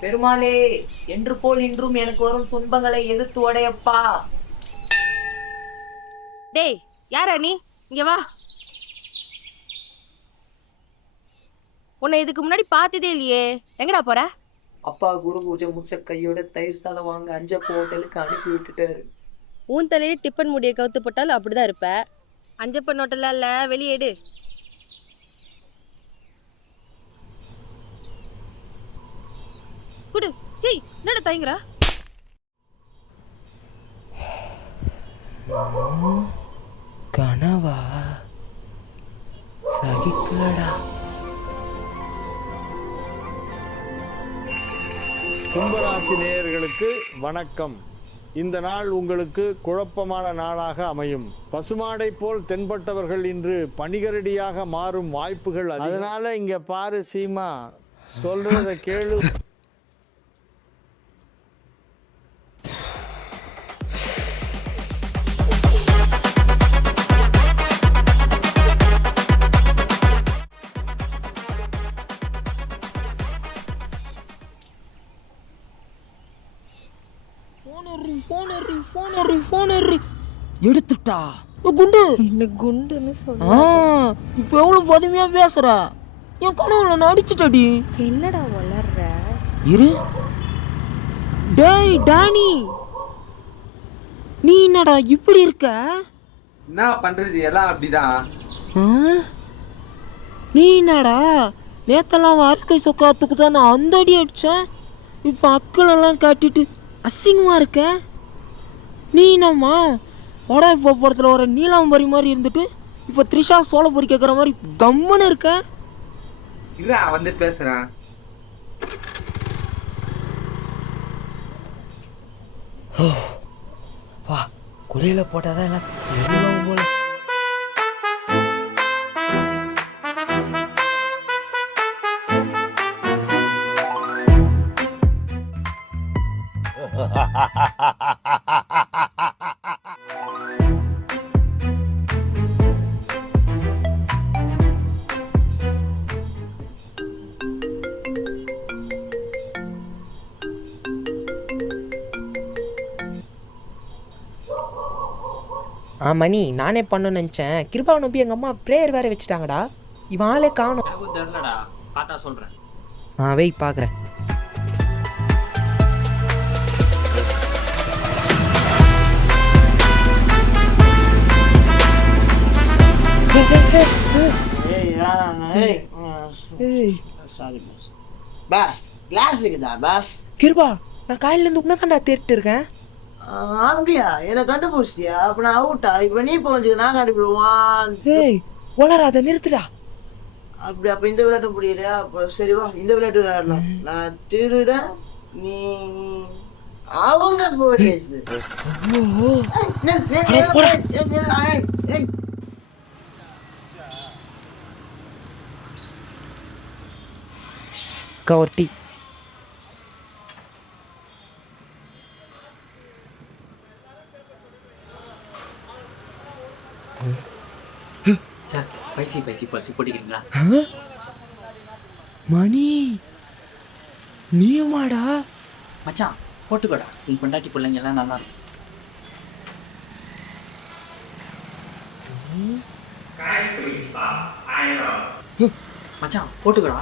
பெருமாளே, என்று போல் இன்றும் எனக்கு வரும் துன்பங்களை எதிர்த்து உடையப்பா. டேய், யாரா நீ? இங்க வா. உன்னை இதுக்கு முன்னாடி பார்த்ததே இல்லையே. எங்கடா போற? அப்பா குரு பூஜை முடிச்ச கையோட தயிர் சாதம் வாங்க அஞ்சப்ப ஹோட்டலுக்கு அனுப்பி விட்டுட்டாரு. உன் தலையில டிப்பன் முடியை கவுத்து போட்டாலும் அப்படிதான் இருப்ப. அஞ்சப்பன் ஹோட்டல்ல இல்ல, வெளியேடு. குடு. ஹேய், என்னடா தயங்குறா? கனவா? சகிக்கலடா. கும்பராசி நேயர்களுக்கு வணக்கம். இந்த நாள் உங்களுக்கு குழப்பமான நாளாக அமையும். பசுமாடை போல் தென்பட்டவர்கள் இன்று பனிகரடியாக மாறும் வாய்ப்புகள். அதனால இங்க பாரு சீமா, சொல்றத கேளு. எடுத்துட்டா குண்டு குண்டுன்னு இப்ப எவ்வளவு பதுமையா பேசுற? என் கனவுல நடிச்சுட்டடி. என்னடா வளர்ற? இரு. டேய் டானி, நீ என்னடா இப்படி இருக்க? என்ன பண்றது, எல்லாம் அப்படிதான். நீ என்னடா நேத்தெல்லாம் வார்க்கை சொக்காத்துக்கு தான் நான் அந்த அடி அடிச்சேன். இப்ப அக்களெல்லாம் காட்டிட்டு அசிங்கமா இருக்க. நீ என்னம்மா உடை படத்துல ஒரு நீலாம்பரி மாதிரி இருந்துட்டு இப்ப த்ரிஷா சோழபுரி கேட்குற மாதிரி கம்முன்னு இருக்க. இல்ல வந்து பேசுறேன். வா, குளியில போட்டாதான் எல்லாம் போல. மணி, நானே பண்ணணும்னு நினச்சேன். கிருபா நம்பி எங்கள் அம்மா ப்ரேயர் வேற வச்சுட்டாங்கடா. இவன் ஆளே காணும். தெரியலடா, பார்த்தா சொல்றேன். வெய் பார்க்குறேன். கிருபா, நான் காலையிலேருந்து உன்ன தாண்டா தேடிட்டு இருக்கேன். அப்படியா? என்ன கண்டுபிடிச்சிட்டியா? அப்ப நான் அவுட்டா? இப்ப நீ போஞ்சு நான் கண்டுபிடுவான். ஏய், வளராத, நிறுத்துடா. அப்படி அப்ப இந்த விளையாட்டு முடியலையா? அப்ப சரி வா, இந்த விளையாட்டு விளையாடலாம். நான் திருட, நீ அவங்க போலீஸ். ஒரு டீ. சார், பைசி போட்டிக்கிறீங்களா? மணி, நீயுமாடா? மச்சான், போட்டுக்கோடா. உன் பொண்டாட்டி பிள்ளைங்க எல்லாம் நல்லா இருக்கும். மச்சான், போட்டுக்கடா.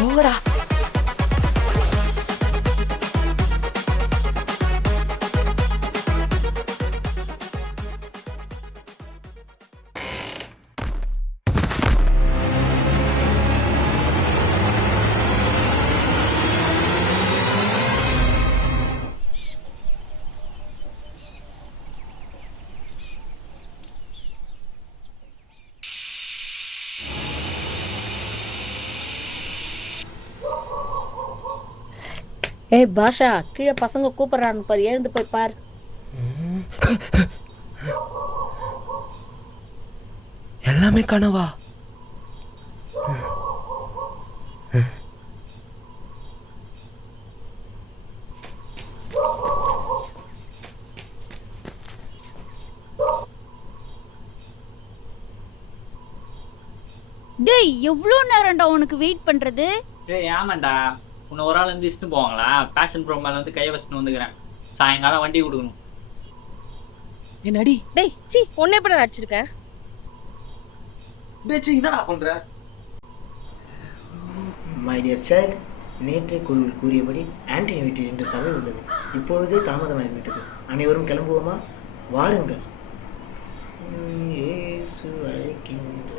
போங்கடா. ஏய் பாஷா, கீழே பசங்க கூப்பிடுறான்னு பாரு, எழுந்து போய் பாரு. எல்லாமே கனவா? டேய், டேய் எவ்வளோ நேரம்டா உனக்கு வெயிட் பண்றது? டேய் ஆமாண்டா, உன்னை ஒரு ஆள் வந்து இஷ்டம் போவாங்களா? பேஷன் ப்ரோ மேலே வந்து கையை வச்சுட்டு வந்துக்கிறேன். சாயங்காலம் வண்டி கொடுக்கணும். என்னடி டேய் சி உன்னை எப்படி நடிச்சிருக்கேன்? டேய் என்னடா பண்ற? மை டியர் சைல்ட், நேற்றைய குழுவில் கூறியபடி ஆன்டனி வீட்டில் இன்று சபை உள்ளது. இப்பொழுதே தாமதமாகிவிட்டது. அனைவரும் கிளம்புவோமா? வாருங்கள். இயேசு அழைக்கின்றார்.